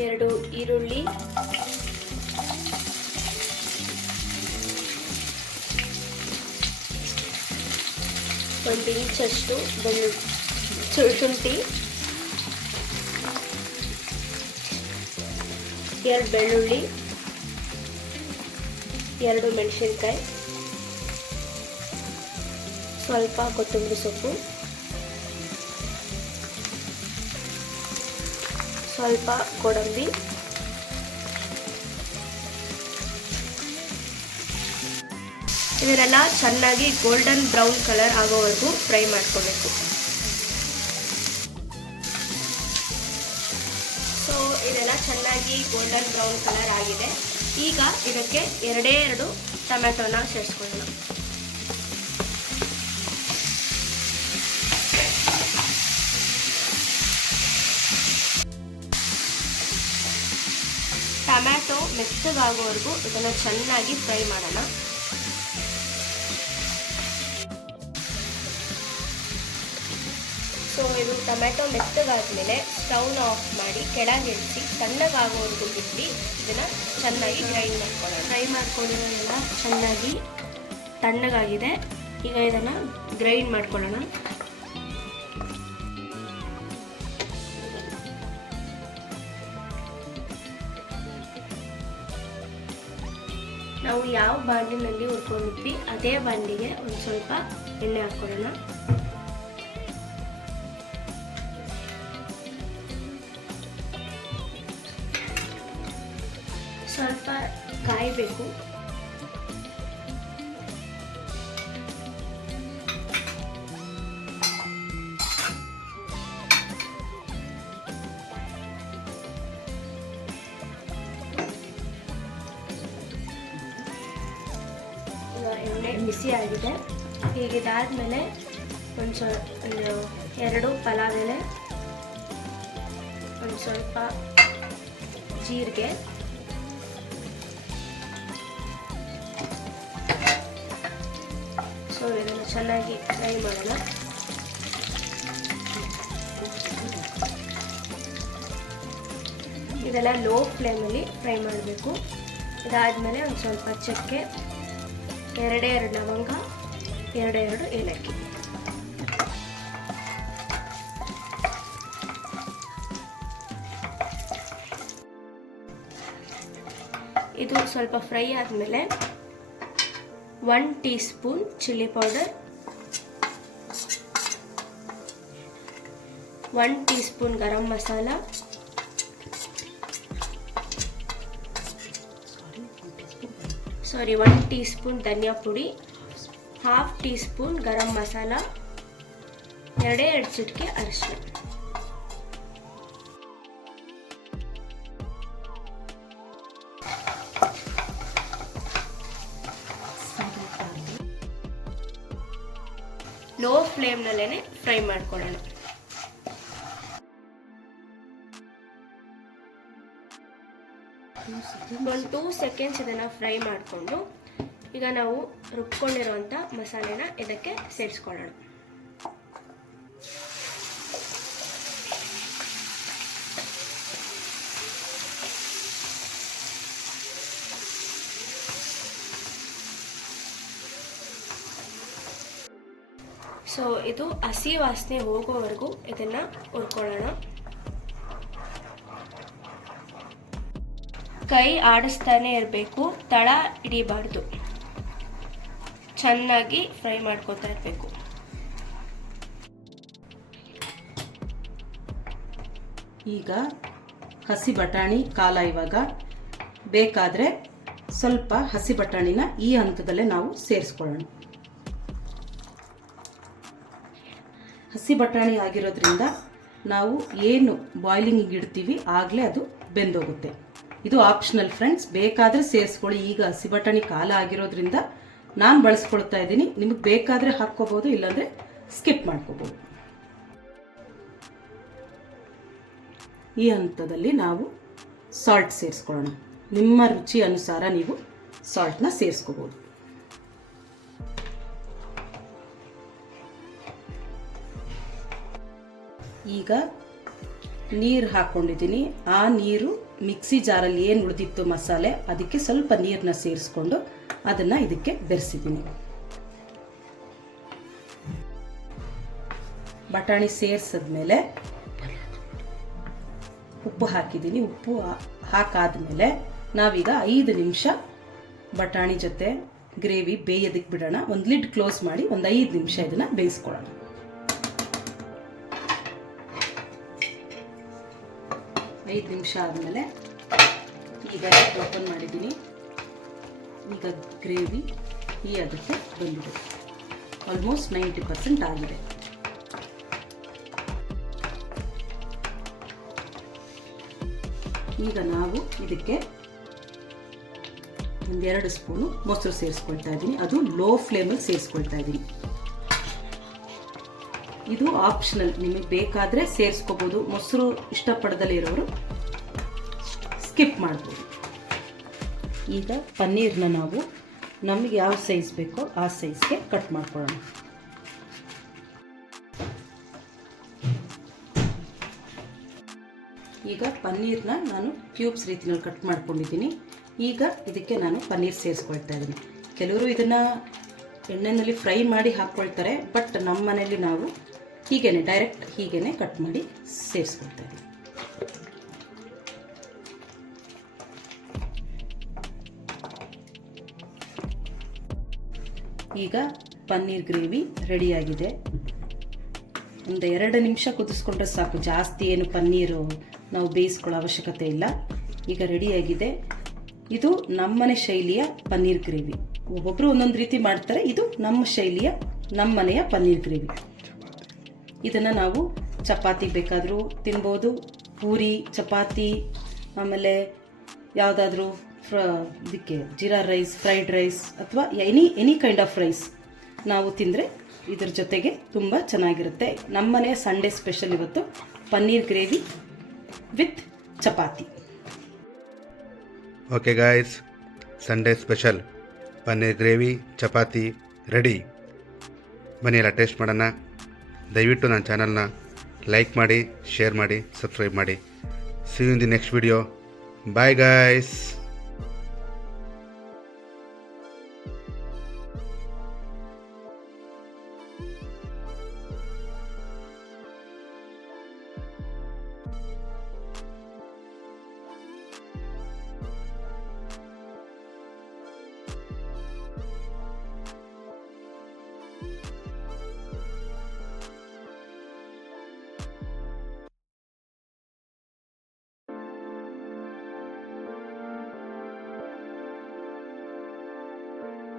2 ಈರುಳ್ಳಿ, ಒಂದು ಇಂಚಷ್ಟು ಶುಂಠಿ, 2 ಬೆಳ್ಳುಳ್ಳಿ, 2 ಮೆಣಸಿನಕಾಯಿ, ಸ್ವಲ್ಪ ಕೊತ್ತಂಬರಿ ಸೊಪ್ಪು, ಸ್ವಲ್ಪ ಗೋಡಂಬಿ, ಇದನ್ನೆಲ್ಲ ಚೆನ್ನಾಗಿ ಗೋಲ್ಡನ್ ಬ್ರೌನ್ ಕಲರ್ ಆಗೋವರೆಗೂ ಫ್ರೈ ಮಾಡ್ಕೋಬೇಕು. ಸೊ ಇದೆಲ್ಲ ಚೆನ್ನಾಗಿ ಗೋಲ್ಡನ್ ಬ್ರೌನ್ ಕಲರ್ ಆಗಿದೆ. ಈಗ ಇದಕ್ಕೆ 2 ಟೊಮೆಟೊನ ಸೇರಿಸ್ಕೊಳ್ಳೋಣ. ಟೊಮ್ಯಾಟೊ ಮೆತ್ತಗಾಗೋವರೆಗೂ ಇದನ್ನು ಚೆನ್ನಾಗಿ ಫ್ರೈ ಮಾಡೋಣ. ಸೊ ಇದು ಟೊಮ್ಯಾಟೊ ಮೆತ್ತಗಾದ್ಮೇಲೆ ಸ್ಟವ್ನ ಆಫ್ ಮಾಡಿ ಕೆಳಗಿಳಿಸಿ ತಣ್ಣಗಾಗೋವರೆಗೂ ಬಿಟ್ಟು ಇದನ್ನು ಚೆನ್ನಾಗಿ ಗ್ರೈಂಡ್ ಮಾಡ್ಕೊಳ್ಳೋಣ. ಫ್ರೈ ಮಾಡ್ಕೊಂಡಿರೋದೆಲ್ಲ ಚೆನ್ನಾಗಿ ತಣ್ಣಗಾಗಿದೆ. ಈಗ ಇದನ್ನು ಗ್ರೈಂಡ್ ಮಾಡ್ಕೊಳ್ಳೋಣ. ನಾವು ಯಾವ ಬಾಂಡಿನಲ್ಲಿ ಹುರ್ಕೊಂಡಿದ್ವಿ ಅದೇ ಬಾಂಡಿಗೆ ಒಂದು ಸ್ವಲ್ಪ ಎಣ್ಣೆ ಹಾಕ್ಕೊಳ್ಳೋಣ. ಸ್ವಲ್ಪ ಕಾಯಬೇಕು. ಎಣ್ಣೆ ಬಿಸಿ ಆಗಿದೆ. ಹೀಗಿದಾದ್ಮೇಲೆ ಒಂದು 2 ಪಲಾವ್ ಎಲೆ, ಒಂದು ಸ್ವಲ್ಪ ಜೀರಿಗೆ, ಸೊ ಇದನ್ನು ಚೆನ್ನಾಗಿ ಫ್ರೈ ಮಾಡೋಣ. ಇದೆಲ್ಲ ಲೋ ಫ್ಲೇಮಲ್ಲಿ ಫ್ರೈ ಮಾಡಬೇಕು. ಇದಾದಮೇಲೆ ಒಂದು ಸ್ವಲ್ಪ ಚಕ್ಕೆ, 2 ಲವಂಗ, 2 ಏಲಕ್ಕಿ. ಇದು ಸ್ವಲ್ಪ ಫ್ರೈ ಆದಮೇಲೆ 1 teaspoon chilli powder, 1 teaspoon garam masala, 1 teaspoon ಧನಿಯಾ ಪುಡಿ, 1/2 ಟೀ ಸ್ಪೂನ್ ಗರಂ ಮಸಾಲ, 2 ಚಿಟಿಕೆ ಅರಿಶಿನ. ಲೋ ಫ್ಲೇಮ್ನಲ್ಲೇ ಫ್ರೈ ಮಾಡ್ಕೊಳ್ಳೋಣ. ಒಂದು 2 ಸೆಕೆಂಡ್ಸ್ ಇದನ್ನು ಫ್ರೈ ಮಾಡಿಕೊಂಡು ಈಗ ನಾವು ರುಬ್ಕೊಂಡಿರುವಂಥ ಮಸಾಲೆನ ಇದಕ್ಕೆ ಸೇರಿಸ್ಕೊಳ್ಳೋಣ. ಸೊ ಇದು ಹಸಿ ವಾಸನೆ ಹೋಗೋವರೆಗೂ ಇದನ್ನು ಹುರ್ಕೊಳ್ಳೋಣ. ಕೈ ಆಡಿಸ್ತಾನೆ ಇರಬೇಕು, ತಳ ಹಿಡಿಬಾರ್ದು. ಚೆನ್ನಾಗಿ ಫ್ರೈ ಮಾಡ್ಕೊತಾ ಇರಬೇಕು. ಈಗ ಹಸಿ ಬಟಾಣಿ ಕಾಲ ಇವಾಗ ಬೇಕಾದರೆ ಸ್ವಲ್ಪ ಹಸಿ ಬಟಾಣಿನ ಈ ಹಂತದಲ್ಲೇ ನಾವು ಸೇರಿಸ್ಕೊಳ್ಳೋಣ. ಹಸಿ ಬಟಾಣಿ ಆಗಿರೋದ್ರಿಂದ ನಾವು ಏನು ಬಾಯ್ಲಿಂಗಿಗೆ ಇಡ್ತೀವಿ ಆಗಲೇ ಅದು ಬೆಂದೋಗುತ್ತೆ. ಇದು ಆಪ್ಷನಲ್ ಫ್ರೆಂಡ್ಸ್, ಬೇಕಾದರೆ ಸೇರಿಸ್ಕೊಳ್ಳಿ. ಈಗ ಹಸಿ ಬಟಾಣಿ ಕಾಲ ಆಗಿರೋದ್ರಿಂದ ನಾನು ಬಳಸ್ಕೊಳ್ತಾ ಇದ್ದೀನಿ. ನಿಮಗೆ ಬೇಕಾದರೆ ಹಾಕ್ಕೋಬೋದು, ಇಲ್ಲಾಂದರೆ ಸ್ಕಿಪ್ ಮಾಡ್ಕೋಬೋದು. ಈ ಹಂತದಲ್ಲಿ ನಾವು ಸಾಲ್ಟ್ ಸೇರಿಸ್ಕೊಳ್ಳೋಣ. ನಿಮ್ಮ ರುಚಿ ಅನುಸಾರ ನೀವು ಸಾಲ್ಟ್ನ ಸೇರಿಸ್ಕೋಬೋದು. ಈಗ ನೀರು ಹಾಕ್ಕೊಂಡಿದ್ದೀನಿ. ಆ ನೀರು ಮಿಕ್ಸಿ ಜಾರಲ್ಲಿ ಏನು ಉಳಿದಿತ್ತು ಮಸಾಲೆ, ಅದಕ್ಕೆ ಸ್ವಲ್ಪ ನೀರನ್ನ ಸೇರಿಸ್ಕೊಂಡು ಅದನ್ನು ಇದಕ್ಕೆ ಬೆರೆಸಿದ್ದೀನಿ. ಬಟಾಣಿ ಸೇರಿಸಿದ್ಮೇಲೆ ಉಪ್ಪು ಹಾಕಿದ್ದೀನಿ. ಉಪ್ಪು ಹಾಕಾದ್ಮೇಲೆ ನಾವೀಗ 5 ನಿಮಿಷ ಬಟಾಣಿ ಜೊತೆ ಗ್ರೇವಿ ಬೇಯೋದಕ್ಕೆ ಬಿಡೋಣ. ಒಂದು ಲಿಡ್ ಕ್ಲೋಸ್ ಮಾಡಿ ಒಂದು 5 ನಿಮಿಷ ಇದನ್ನು ಬೇಯಿಸ್ಕೊಳ್ಳೋಣ. 5 ನಿಮಿಷ ಆದಮೇಲೆ ಈಗ ಓಪನ್ ಮಾಡಿದ್ದೀನಿ. ಈಗ ಗ್ರೇವಿ ಈ ಅದಕ್ಕೆ ಬಂದಿದೆ, ಆಲ್ಮೋಸ್ಟ್ 90% ಆಗಿದೆ. ಈಗ ನಾವು ಇದಕ್ಕೆ 1-2 ಸ್ಪೂನು ಮೊಸರು ಸೇರಿಸ್ಕೊಳ್ತಾ ಇದ್ದೀನಿ. ಅದು ಲೋ ಫ್ಲೇಮಲ್ಲಿ ಸೇರಿಸ್ಕೊಳ್ತಾ ಇದ್ದೀನಿ. ಇದು ಆಪ್ಷನಲ್, ನಿಮಗೆ ಬೇಕಾದರೆ ಸೇರಿಸ್ಕೋಬೋದು. ಮೊಸರು ಇಷ್ಟಪಡದಲ್ಲೇ ಇರೋರು ಸ್ಕಿಪ್ ಮಾಡ್ಬೋದು. ಈಗ ಪನ್ನೀರ್ನ ನಾವು ನಮಗೆ ಯಾವ ಸೈಜ್ ಬೇಕೋ ಆ ಸೈಜ್ಗೆ ಕಟ್ ಮಾಡ್ಕೊಳ್ಳೋಣ. ಈಗ ಪನ್ನೀರ್ನ ನಾನು ಕ್ಯೂಬ್ಸ್ ರೀತಿಯಲ್ಲಿ ಕಟ್ ಮಾಡ್ಕೊಂಡಿದ್ದೀನಿ. ಈಗ ಇದಕ್ಕೆ ನಾನು ಪನ್ನೀರ್ ಸೇರಿಸ್ಕೊಳ್ತಾ ಇದ್ದೀನಿ. ಕೆಲವರು ಇದನ್ನು ಎಣ್ಣೆಯಲ್ಲಿ ಫ್ರೈ ಮಾಡಿ ಹಾಕ್ಕೊಳ್ತಾರೆ, ಬಟ್ ನಮ್ಮ ಮನೆಯಲ್ಲಿ ನಾವು ಹೀಗೇನೆ ಡೈರೆಕ್ಟ್ ಹೀಗೇನೆ ಕಟ್ ಮಾಡಿ ಸೇರಿಸ್ಕೊಳ್ತಾ ಇದ್ದೀನಿ. ಈಗ ಪನ್ನೀರ್ ಗ್ರೇವಿ ರೆಡಿಯಾಗಿದೆ. ಒಂದು 2 ನಿಮಿಷ ಕುದಿಸ್ಕೊಂಡ್ರೆ ಸಾಕು, ಜಾಸ್ತಿ ಏನು ಪನ್ನೀರು ನಾವು ಬೇಯಿಸ್ಕೊಳ್ಳೋ ಅವಶ್ಯಕತೆ ಇಲ್ಲ. ಈಗ ರೆಡಿಯಾಗಿದೆ. ಇದು ನಮ್ಮನೆ ಶೈಲಿಯ ಪನ್ನೀರ್ ಗ್ರೇವಿ. ಒಬ್ಬೊಬ್ಬರು ಒಂದೊಂದು ರೀತಿ ಮಾಡ್ತಾರೆ, ಇದು ನಮ್ಮ ಶೈಲಿಯ ನಮ್ಮ ಮನೆಯ ಪನ್ನೀರ್ ಗ್ರೇವಿ. ಇದನ್ನು ನಾವು ಚಪಾತಿ ಬೇಕಾದರೂ ತಿನ್ಬೋದು, ಪೂರಿ, ಚಪಾತಿ, ಆಮೇಲೆ ಯಾವುದಾದ್ರೂ ಇದಕ್ಕೆ ಜೀರಾ ರೈಸ್, ಫ್ರೈಡ್ ರೈಸ್ ಅಥವಾ ಎನಿ ಕೈಂಡ್ ಆಫ್ ರೈಸ್ ನಾವು ತಿಂದರೆ ಇದ್ರ ಜೊತೆಗೆ ತುಂಬ ಚೆನ್ನಾಗಿರುತ್ತೆ. ನಮ್ಮನೆಯ ಸಂಡೇ ಸ್ಪೆಷಲ್ ಇವತ್ತು paneer gravy with chapati. Okay guys, Sunday special paneer gravy chapati ready. ಬನ್ನಿ ಎಲ್ಲ ಟೇಸ್ಟ್ ಮಾಡೋಣ. ದಯವಿಟ್ಟು ನನ್ನ ಚಾನಲ್ನ ಲೈಕ್ ಮಾಡಿ, ಶೇರ್ ಮಾಡಿ, ಸಬ್ಸ್ಕ್ರೈಬ್ ಮಾಡಿ. See you in the next video. Bye guys.